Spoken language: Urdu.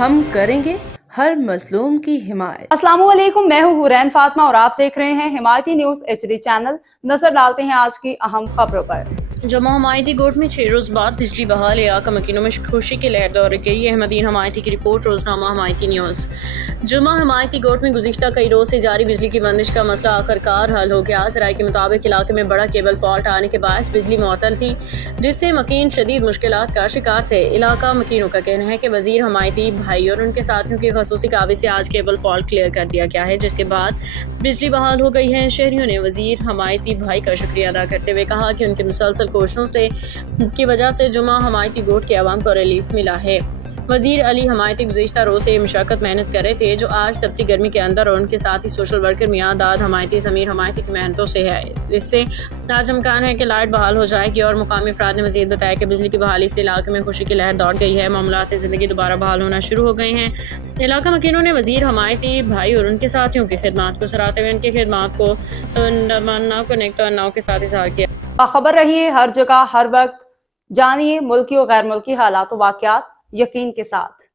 ہم کریں گے ہر مظلوم کی حمایت۔ السلام علیکم، میں ہوں حورین فاطمہ اور آپ دیکھ رہے ہیں حمایتی نیوز HD چینل۔ نظر ڈالتے ہیں آج کی اہم خبروں پر۔ جمع حمایتی گوٹ میں 6 روز بعد بجلی بحال، علاقہ مکینوں میں خوشی کی لہر دوڑ گئی۔ احمدین حمایتی کی رپورٹ، روزنامہ حمایتی نیوز۔ جمع حمایتی گوٹ میں گزشتہ کئی روز سے جاری بجلی کی بندش کا مسئلہ آخرکار حل ہو گیا۔ ذرائع کے مطابق علاقے میں بڑا کیبل فالٹ آنے کے باعث بجلی معطل تھی، جس سے مکین شدید مشکلات کا شکار تھے۔ علاقہ مکینوں کا کہنا ہے کہ وزیر حمایتی بھائی اور ان کے ساتھیوں کی خصوصی کاوش سے آج کیبل فالٹ کلیئر کر دیا گیا ہے، جس کے بعد بجلی بحال ہو گئی ہے۔ شہریوں نے وزیر حمایتی بھائی کا شکریہ ادا کرتے ہوئے کہا کہ ان کے مسلسل کوششوں کی وجہ سے جمع حمایتی گوٹ کے عوام کو ریلیف ملا ہے۔ وزیر علی حمایتی گزشتہ روز سے مشقت محنت کر رہے تھے، جو آج تپتی گرمی کے اندر، اور ان کے ساتھ ہی سوشل ورکر میاں داد حمایتی سمیر حمایتی کی محنتوں سے ہے۔ اس سے آج امکان ہے کہ لائٹ بحال ہو جائے گی، اور مقامی افراد نے مزید بتایا کہ بجلی کی بحالی سے علاقے میں خوشی کی لہر دوڑ گئی ہے، معاملات زندگی دوبارہ بحال ہونا شروع ہو گئے ہیں۔ علاقہ مکینوں نے وزیر حمایتی بھائی اور ان کے ساتھیوں کی خدمات کو سراہتے ہوئے ان کی خدمات کو کے ساتھ اظہار کیا۔ باخبر رہیے ہر جگہ ہر وقت، جانیے ملکی و غیر ملکی حالات و واقعات یقین کے ساتھ۔